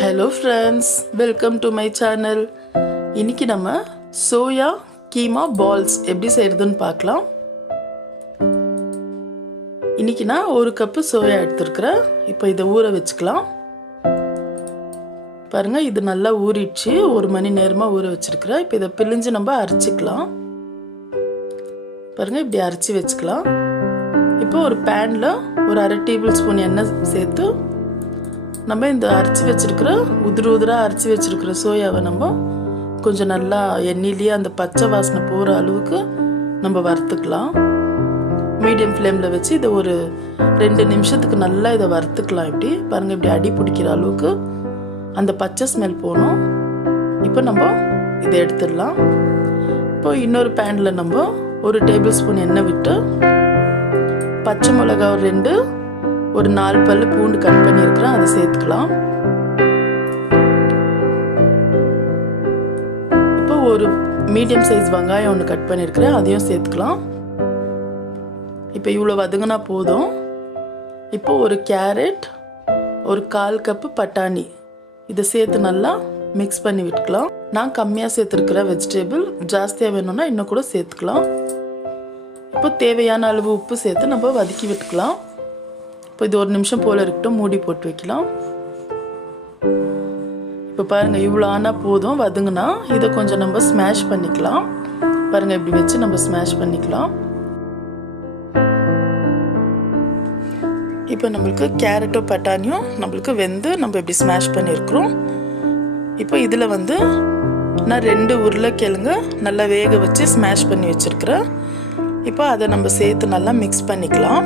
Hello friends, welcome to my channel. இன்னைக்கு நம்ம soya keema balls எப்படி செய்யறதுன்னு பார்க்கலாம். இன்னைக்கு நான் 1 கப் சோயா எடுத்துக்கிறேன். இப்போ இதை ஊற வச்சுக்கலாம். பாருங்க, இது நல்லா ஊறிடுச்சு. 1 மணி நேரமா ஊற வச்சிருக்கிறேன். இப்போ இதை பிழிஞ்சு நம்ம அரைச்சிக்கலாம். பாருங்க, இப்படி அரைச்சி வச்சுக்கலாம். இப்போ ஒரு பேன்ல ஒரு 1/2 டேபிள் ஸ்பூன் எண்ணெய் சேர்த்து நம்ம இந்த அரைச்சி வச்சிருக்கிற உதிரா அரைச்சி வச்சிருக்கிற சோயாவை நம்ம கொஞ்சம் நல்லா எண்ணெயிலேயே அந்த பச்சை வாசனை போகிற அளவுக்கு நம்ம வறுத்துக்கலாம். மீடியம் ஃப்ளேமில் வச்சு இதை ஒரு 2 நிமிஷத்துக்கு நல்லா இதை வறுத்துக்கலாம். இப்படி பாருங்கள், இப்படி அடி பிடிக்கிற அளவுக்கு அந்த பச்சை ஸ்மெல் போகணும். இப்போ நம்ம இதை எடுத்துடலாம். இப்போ இன்னொரு பேனில் நம்ம 1 டேபிள் ஸ்பூன் எண்ணெய் விட்டு பச்சை மிளகா 2, ஒரு 4 பல்லு பூண்டு கட் பண்ணியிருக்கிறேன், அதை சேர்த்துக்கலாம். இப்போ ஒரு மீடியம் சைஸ் வெங்காயம் 1 கட் பண்ணியிருக்கிறேன், அதையும் சேர்த்துக்கலாம். இப்போ இவ்வளோ வதங்கினா போதும். இப்போ ஒரு கேரட், ஒரு 1/4 கப்பு பட்டாணி, இதை சேர்த்து நல்லா மிக்ஸ் பண்ணி விட்டுக்கலாம். நான் கம்மியாக சேர்த்துருக்கிற வெஜிடபிள், ஜாஸ்தியாக வேணும்னா இன்னும் கூட சேர்த்துக்கலாம். இப்போ தேவையான அளவு உப்பு சேர்த்து நம்ம வதக்கி விட்டுக்கலாம். இப்போ இது 1 நிமிஷம் போல் இருக்கட்டும், மூடி போட்டு வைக்கலாம். இப்போ பாருங்கள், இவ்வளோ ஆனால் போதும் வதங்குனா. இதை கொஞ்சம் நம்ம ஸ்மாஷ் பண்ணிக்கலாம். பாருங்கள், இப்படி வச்சு நம்ம ஸ்மாஷ் பண்ணிக்கலாம். இப்போ நம்மளுக்கு கேரட்டும் பட்டாணியும் நம்மளுக்கு வெந்து நம்ம இப்படி ஸ்மாஷ் பண்ணியிருக்கிறோம். இப்போ இதில் நான் 2 உருளைக்கிழங்கு நல்லா வேக வச்சு ஸ்மாஷ் பண்ணி வச்சுருக்கிறேன். இப்போ அதை நம்ம சேர்த்து நல்லா மிக்ஸ் பண்ணிக்கலாம்.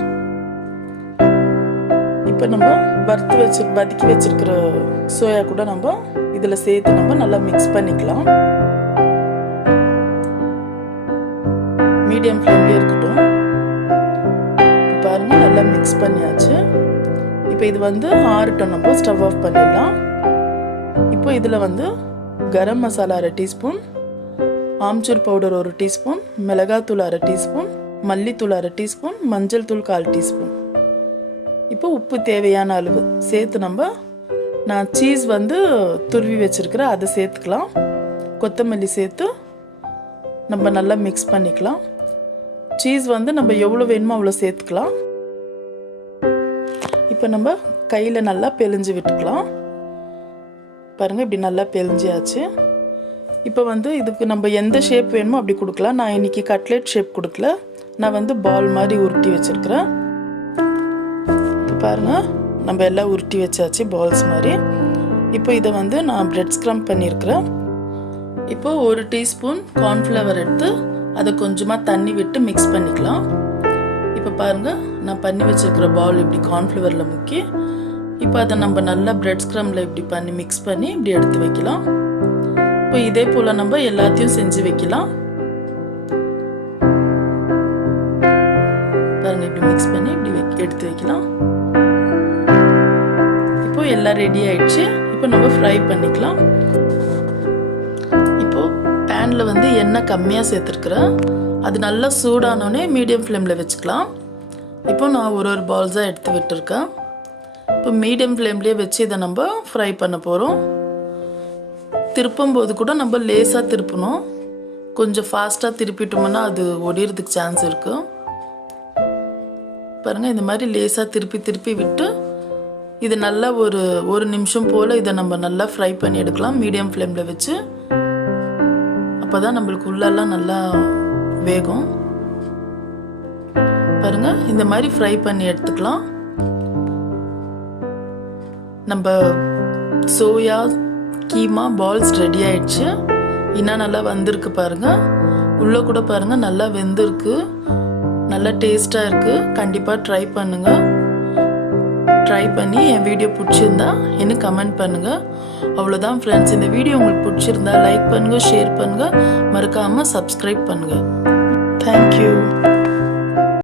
இப்போ நம்ம வதக்கி வச்சிருக்கிற சோயா கூட நம்ம இதில் சேர்த்து நம்ம நல்லா மிக்ஸ் பண்ணிக்கலாம். மீடியம் ஃப்ளேம்லேயே இருக்கட்டும். இப்போ பாருங்கள், நல்லா மிக்ஸ் பண்ணியாச்சு. இப்போ இது ஆறட்டும், நம்ம ஸ்டவ் ஆஃப் பண்ணிடலாம். இப்போ இதில் garam masala 1/2 teaspoon, amchur powder 1 teaspoon, மிளகாத்தூள் 1/2 டீஸ்பூன், மல்லித்தூள் 1/2 டீஸ்பூன், மஞ்சள் தூள் 1/4 டீஸ்பூன். இப்போ உப்பு தேவையான அளவு சேர்த்து நான் சீஸ் துருவி வச்சுருக்கிறேன், அதை சேர்த்துக்கலாம். கொத்தமல்லி சேர்த்து நம்ம நல்லா மிக்ஸ் பண்ணிக்கலாம். சீஸ் நம்ம எவ்வளோ வேணுமோ அவ்வளோ சேர்த்துக்கலாம். இப்போ நம்ம கையில் நல்லா பிழிஞ்சு விட்டுக்கலாம். பாருங்கள், இப்படி நல்லா பிழிஞ்சியாச்சு. இப்போ இதுக்கு நம்ம எந்த ஷேப் வேணுமோ அப்படி கொடுக்கலாம். நான் இன்றைக்கி கட்லெட் ஷேப் கொடுக்கல, நான் பால் மாதிரி உருட்டி வச்சுருக்கிறேன். பாருங்கள், நம்ம எல்லாம் உருட்டி வச்சாச்சு பால்ஸ் மாதிரி. இப்போ இதை நான் பிரெட் ஸ்க்ரம் பண்ணியிருக்கிறேன். இப்போ 1 டீஸ்பூன் கார்ன்ஃப்ளவர் எடுத்து அதை கொஞ்சமாக தண்ணி விட்டு மிக்ஸ் பண்ணிக்கலாம். இப்போ பாருங்கள், நான் பண்ணி வச்சுருக்கிற பால் இப்படி கார்ன்ஃப்ளவரில் முக்கி இப்போ அதை நம்ம நல்லா பிரெட் ஸ்க்ரமில் இப்படி பண்ணி மிக்ஸ் பண்ணி இப்படி எடுத்து வைக்கலாம். இப்போ இதே போல் நம்ம எல்லாத்தையும் செஞ்சு வைக்கலாம். பாருங்கள், இப்படி மிக்ஸ் பண்ணி இப்படி எடுத்து வைக்கலாம். இப்போ எல்லாம் ரெடி ஆயிடுச்சு. இப்போ நம்ம ஃப்ரை பண்ணிக்கலாம். இப்போ பேனில் எண்ணெய் கம்மியாக சேர்த்துருக்குறேன். அது நல்லா சூடானோடனே மீடியம் ஃப்ளேமில் வச்சுக்கலாம். இப்போ நான் ஒரு பால்ஸாக எடுத்து விட்டுருக்கேன். இப்போ மீடியம் ஃப்ளேம்லேயே வச்சு இதை நம்ம ஃப்ரை பண்ண போகிறோம். திருப்பும் போது கூட நம்ம லேசாக திருப்பணும். கொஞ்சம் ஃபாஸ்ட்டாக திருப்பிட்டோம்னா அது ஒடிறதுக்கு சான்ஸ் இருக்குது. பாருங்கள், இந்த மாதிரி லேசாக திருப்பி விட்டு இது நல்லா ஒரு நிமிஷம் போல் இதை நம்ம நல்லா ஃப்ரை பண்ணி எடுக்கலாம் மீடியம் ஃப்ளேமில் வச்சு. அப்போ தான் நம்மளுக்கு உள்ளெல்லாம் நல்லா வேகும். பாருங்கள், இந்த மாதிரி ஃப்ரை பண்ணி எடுத்துக்கலாம். நம்ம சோயா கீமா பால்ஸ் ரெடி ஆயிடுச்சு. இன்னும் நல்லா வந்திருக்கு பாருங்கள். உள்ளே கூட பாருங்கள், நல்லா வெந்திருக்கு, நல்லா டேஸ்ட்டாக இருக்குது. கண்டிப்பாக ட்ரை பண்ணுங்கள். ட்ரை பண்ணி என் வீடியோ பிடிச்சிருந்தா எனக்கு கமெண்ட் பண்ணுங்கள். அவ்வளோதான் ஃப்ரெண்ட்ஸ். இந்த வீடியோ உங்களுக்கு பிடிச்சிருந்தா லைக் பண்ணுங்கள், ஷேர் பண்ணுங்கள், மறக்காமல் சப்ஸ்கிரைப் பண்ணுங்கள். தேங்க்யூ.